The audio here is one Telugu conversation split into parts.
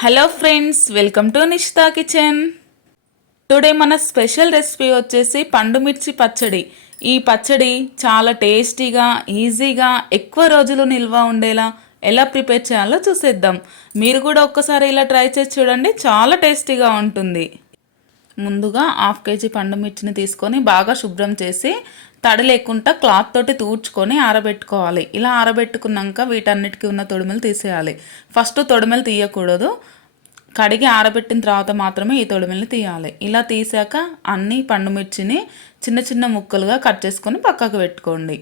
Hello friends welcome to Nishita kitchen. Today మన స్పెషల్ రెసిపీ వచ్చేసి పండు మిర్చి పచ్చడి. ఈ పచ్చడి చాలా టేస్టీగా ఈజీగా ఎక్కువ రోజులు నిల్వ ఉండేలా ఎలా ప్రిపేర్ చేయాలో చూసేద్దాం. మీరు కూడా ఒక్కసారి ఇలా ట్రై చేసి చూడండి చాలా టేస్టీగా ఉంటుంది. ముందుగా హాఫ్ కేజీ పండు మిర్చిని తీసుకొని బాగా శుభ్రం చేసి తడి లేకుండా క్లాత్ తోటి తూడ్చుకొని ఆరబెట్టుకోవాలి. ఇలా ఆరబెట్టుకున్నాక వీటన్నిటికీ ఉన్న తొడిమెలు తీసేయాలి. ఫస్ట్ తొడిమెలు తీయకూడదు. కడిగి ఆరబెట్టిన తర్వాత మాత్రమే ఈ తొడిమెల్ని తీయాలి. ఇలా తీసాక అన్ని పండు మిర్చిని చిన్న చిన్న ముక్కలుగా కట్ చేసుకొని పక్కకు పెట్టుకోండి.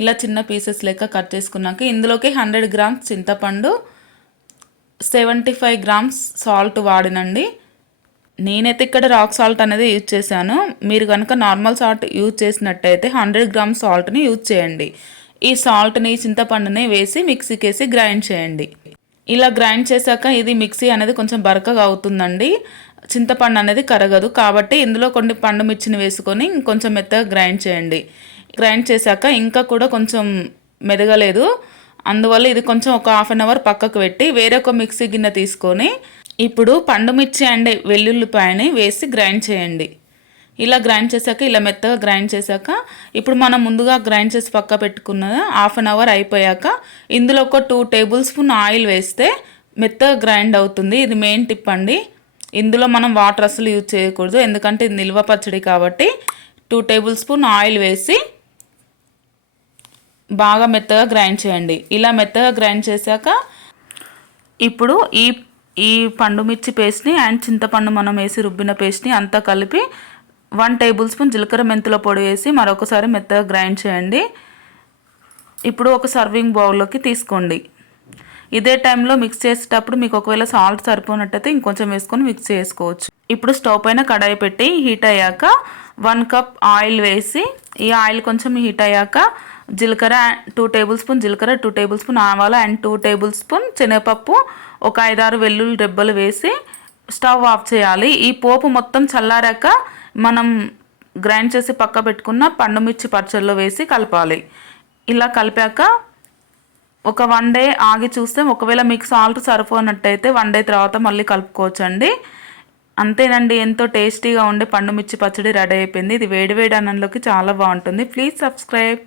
ఇలా చిన్న పీసెస్ లెక్క కట్ చేసుకున్నాక ఇందులోకి హండ్రెడ్ గ్రామ్స్ చింతపండు సెవెంటీ ఫైవ్ గ్రామ్స్ సాల్ట్ వాడినండి. నేనైతే ఇక్కడ రాక్ సాల్ట్ అనేది యూజ్ చేశాను. మీరు కనుక నార్మల్ సాల్ట్ యూజ్ చేసినట్టయితే హండ్రెడ్ గ్రామ్ సాల్ట్ని యూజ్ చేయండి. ఈ సాల్ట్ని చింతపండుని వేసి మిక్సీకి వేసి గ్రైండ్ చేయండి. ఇలా గ్రైండ్ చేశాక ఇది మిక్సీ అనేది కొంచెం బరకగా అవుతుందండి. చింతపండు అనేది కరగదు కాబట్టి ఇందులో కొన్ని పండు మిర్చిని వేసుకొని ఇంకొంచెం మెత్తగా గ్రైండ్ చేయండి. గ్రైండ్ చేశాక ఇంకా కూడా కొంచెం మెదగలేదు. అందువల్ల ఇది కొంచెం ఒక హాఫ్ అన్ అవర్ పక్కకు పెట్టి వేరే ఒక మిక్సీ గిన్నె తీసుకొని ఇప్పుడు పండు మిర్చి అండ్ వెల్లుల్లిపాయని వేసి గ్రైండ్ చేయండి. ఇలా గ్రైండ్ చేశాక ఇలా మెత్తగా గ్రైండ్ చేశాక ఇప్పుడు మనం ముందుగా గ్రైండ్ చేసి పక్క పెట్టుకున్న హాఫ్ అన్ అవర్ అయిపోయాక ఇందులో ఒక టూ టేబుల్ స్పూన్ ఆయిల్ వేస్తే మెత్తగా గ్రైండ్ అవుతుంది. ఇది మెయిన్ టిప్ అండి. ఇందులో మనం వాటర్ అసలు యూజ్ చేయకూడదు. ఎందుకంటే ఇది నిల్వ పచ్చడి కాబట్టి టూ టేబుల్ స్పూన్ ఆయిల్ వేసి బాగా మెత్తగా గ్రైండ్ చేయండి. ఇలా మెత్తగా గ్రైండ్ చేశాక ఇప్పుడు ఈ ఈ పండు మిర్చి పేస్ట్ని అండ్ చింతపండు మనం వేసి రుబ్బిన పేస్ట్ని అంతా కలిపి వన్ టేబుల్ స్పూన్ జీలకర్ర మెంతుల పొడి వేసి మరొకసారి మెత్తగా గ్రైండ్ చేయండి. ఇప్పుడు ఒక సర్వింగ్ బౌల్లోకి తీసుకోండి. ఇదే టైంలో మిక్స్ చేసేటప్పుడు మీకు ఒకవేళ సాల్ట్ సరిపోనట్టయితే ఇంకొంచెం వేసుకొని మిక్స్ చేసుకోవచ్చు. ఇప్పుడు స్టవ్ పైన కడాయి పెట్టి హీట్ అయ్యాక వన్ కప్ ఆయిల్ వేసి ఈ ఆయిల్ కొంచెం హీట్ అయ్యాక జీలకర్ర టూ టేబుల్ స్పూన్ జీలకర్ర టూ టేబుల్ స్పూన్ ఆవాలు అండ్ టూ టేబుల్ స్పూన్ శనగపప్పు ఒక ఐదారు వెల్లుల్లి రెబ్బలు వేసి స్టవ్ ఆఫ్ చేయాలి. ఈ పోపు మొత్తం చల్లారాక మనం గ్రైండ్ చేసి పక్క పెట్టుకున్న పండు మిర్చి పచ్చళ్ళు వేసి కలపాలి. ఇలా కలిపాక ఒక వన్ డే ఆగి చూస్తే ఒకవేళ మీకు సాల్ట్ సరిపోనట్టయితే వన్ డే తర్వాత మళ్ళీ కలుపుకోవచ్చండి. అంతేనండి ఎంతో టేస్టీగా ఉండే పండు మిర్చి పచ్చడి రెడీ అయిపోయింది. ఇది వేడివేడి అన్నంలోకి చాలా బాగుంటుంది. Please subscribe.